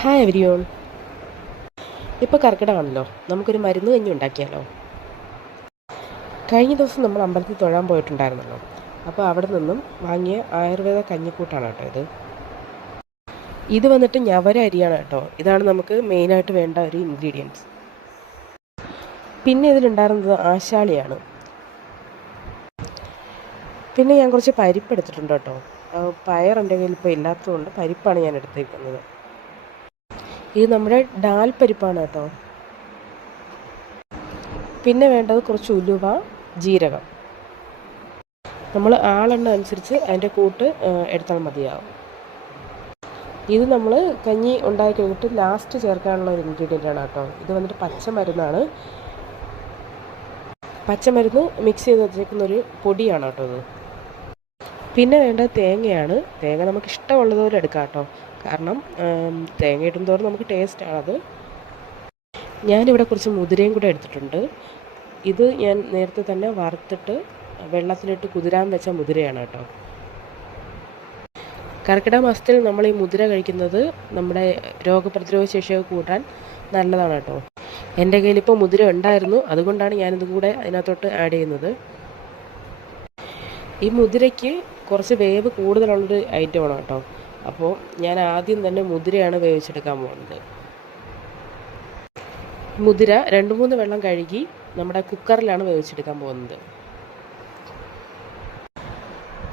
Hi എവരിയോൺ. ഇപ്പോൾ കർക്കിടകമാണല്ലോ നമുക്കൊരു മരുന്ന് കഞ്ഞി ഉണ്ടാക്കിയാലോ? കഴിഞ്ഞ ദിവസം നമ്മൾ അമ്പലത്തിൽ തൊഴാൻ പോയിട്ടുണ്ടായിരുന്നല്ലോ. അപ്പോൾ അവിടെ നിന്നും വാങ്ങിയ ആയുർവേദ കഞ്ഞിക്കൂട്ടാണ് കേട്ടോ ഇത്. ഇത് വന്നിട്ട് ഞവര അരിയാണ് കേട്ടോ. ഇതാണ് നമുക്ക് മെയിനായിട്ട് വേണ്ട ഒരു ഇൻഗ്രീഡിയൻസ് പിന്നെ ഇതിലുണ്ടായിരുന്നത് ആശാളിയാണ്. പിന്നെ ഞാൻ കുറച്ച് പരിപ്പ് എടുത്തിട്ടുണ്ട് കേട്ടോ. പയർ എന്റെ കയ്യിൽ ഇപ്പോൾ ഇല്ലാത്തതുകൊണ്ട് പരിപ്പാണ് ഞാൻ എടുത്തേക്കുന്നത്. ഇത് നമ്മുടെ ഡാൽ പരിപ്പാണ് കേട്ടോ. പിന്നെ വേണ്ടത് കുറച്ച് ഉലുവ ജീരകം. നമ്മൾ ആളെണ്ണ അനുസരിച്ച് അതിന്റെ കൂട്ട് എടുത്താൽ മതിയാവും. ഇത് നമ്മൾ കഞ്ഞി ഉണ്ടാക്കി കഴിഞ്ഞിട്ട് ലാസ്റ്റ് ചേർക്കാനുള്ള ഒരു ഇൻഗ്രീഡിയന്റ് ആണ് കേട്ടോ. ഇത് വന്നിട്ട് പച്ചമരുന്നാണ്. പച്ചമരുന്ന് മിക്സ് ചെയ്ത് വെച്ചേക്കുന്ന ഒരു പൊടിയാണ് കേട്ടോ ഇത്. പിന്നെ വേണ്ടത് തേങ്ങയാണ്. തേങ്ങ നമുക്ക് ഇഷ്ടമുള്ളതുപോലെ എടുക്കാം കേട്ടോ. കാരണം തേങ്ങ ഇടും തോറും നമുക്ക് ടേസ്റ്റ് ആണത്. ഞാനിവിടെ കുറച്ച് മുതിരയും കൂടെ എടുത്തിട്ടുണ്ട്. ഇത് ഞാൻ നേരത്തെ തന്നെ വറുത്തിട്ട് വെള്ളത്തിലിട്ട് കുതിരാൻ വെച്ച മുതിരയാണ് കേട്ടോ. കർക്കിടക മാസത്തിൽ നമ്മൾ ഈ മുതിര കഴിക്കുന്നത് നമ്മുടെ രോഗപ്രതിരോധ ശേഷിയൊക്കെ കൂട്ടാൻ നല്ലതാണ് കേട്ടോ. എന്റെ കയ്യിൽ ഇപ്പോൾ മുതിര ഉണ്ടായിരുന്നു. അതുകൊണ്ടാണ് ഞാനിത് കൂടെ അതിനകത്തോട്ട് ആഡ് ചെയ്യുന്നത്. ഈ മുതിരയ്ക്ക് കുറച്ച് വേവ് കൂടുതലുള്ളൊരു ഐറ്റമാണ് കേട്ടോ. അപ്പോൾ ഞാൻ ആദ്യം തന്നെ മുതിരയാണ് വേവിച്ചെടുക്കാൻ പോകുന്നത്. മുതിര രണ്ട് മൂന്ന് വെള്ളം കഴുകി നമ്മുടെ കുക്കറിലാണ് വേവിച്ചെടുക്കാൻ പോകുന്നത്.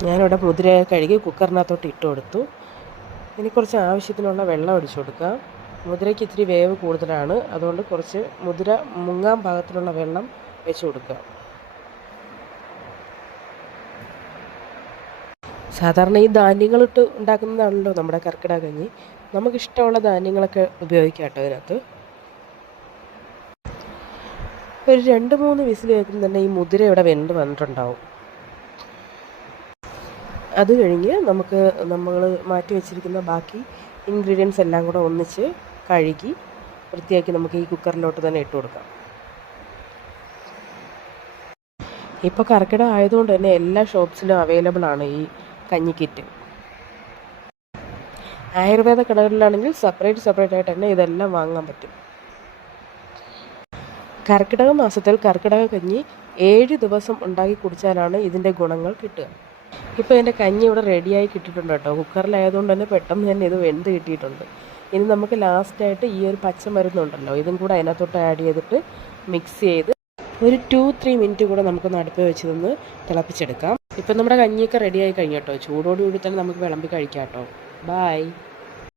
ഞാനിവിടെ മുതിര കഴുകി കുക്കറിനകത്തോട്ട് ഇട്ട് കൊടുത്തു. ഇനി കുറച്ച് ആവശ്യത്തിനുള്ള വെള്ളം ഒഴിച്ചു കൊടുക്കാം. മുതിരയ്ക്ക് ഇത്തിരി വേവ് കൂടുതലാണ്. അതുകൊണ്ട് കുറച്ച് മുതിര മുങ്ങാൻ പാകത്തിലുള്ള വെള്ളം വെച്ച് കൊടുക്കുക സാധാരണ ഈ ധാന്യങ്ങളിട്ട് ഉണ്ടാക്കുന്നതാണല്ലോ നമ്മുടെ കർക്കിടക കഞ്ഞി. നമുക്കിഷ്ടമുള്ള ധാന്യങ്ങളൊക്കെ ഉപയോഗിക്കാം കേട്ടോ അതിനകത്ത്. ഒരു രണ്ട് മൂന്ന് വിസിൽ കേൾക്കുമ്പോൾ തന്നെ ഈ മുതിര ഇവിടെ വെന്ത് വന്നിട്ടുണ്ടാവും. അത് കഴിഞ്ഞ് നമുക്ക് നമ്മൾ മാറ്റി വെച്ചിരിക്കുന്ന ബാക്കി ഇൻഗ്രീഡിയൻസ് എല്ലാം കൂടെ ഒന്നിച്ച് കഴുകി വൃത്തിയാക്കി നമുക്ക് ഈ കുക്കറിലോട്ട് തന്നെ ഇട്ട് കൊടുക്കാം. ഇപ്പോൾ കർക്കിടം ആയതുകൊണ്ട് തന്നെ എല്ലാ ഷോപ്സിലും അവൈലബിൾ ആണ് ഈ കഞ്ഞി കിറ്റ് ആയുർവേദ കടകളിലാണെങ്കിൽ സെപ്പറേറ്റ് സെപ്പറേറ്റ് ആയിട്ട് തന്നെ ഇതെല്ലാം വാങ്ങാൻ പറ്റും. കർക്കിടക മാസത്തിൽ കർക്കിടക കഞ്ഞി ഏഴ് ദിവസം ഉണ്ടാക്കി കുടിച്ചാലാണ് ഇതിന്റെ ഗുണങ്ങൾ കിട്ടുക. ഇപ്പോൾ എന്റെ കഞ്ഞി ഇവിടെ റെഡിയായി കിട്ടിയിട്ടുണ്ട് കേട്ടോ. കുക്കറിലായതുകൊണ്ട് തന്നെ പെട്ടെന്ന് തന്നെ ഇത് വെന്ത് കിട്ടിയിട്ടുണ്ട്. ഇനി നമുക്ക് ലാസ്റ്റായിട്ട് ഈ ഒരു പച്ചമരുന്നുണ്ടല്ലോ ഇതും കൂടെ അതിനകത്തോട്ട് ആഡ് ചെയ്തിട്ട് മിക്സ് ചെയ്ത് ഒരു ടു ത്രീ മിനിറ്റ് കൂടെ നമുക്ക് അടുപ്പ് വെച്ച് തിളപ്പിച്ചെടുക്കാം. ഇപ്പം നമ്മുടെ കഞ്ഞിയൊക്കെ റെഡിയായി കഴിഞ്ഞു കേട്ടോ. ചൂടോടുകൂടി തന്നെ നമുക്ക് വിളമ്പി കഴിക്കാം കേട്ടോ. ബായ്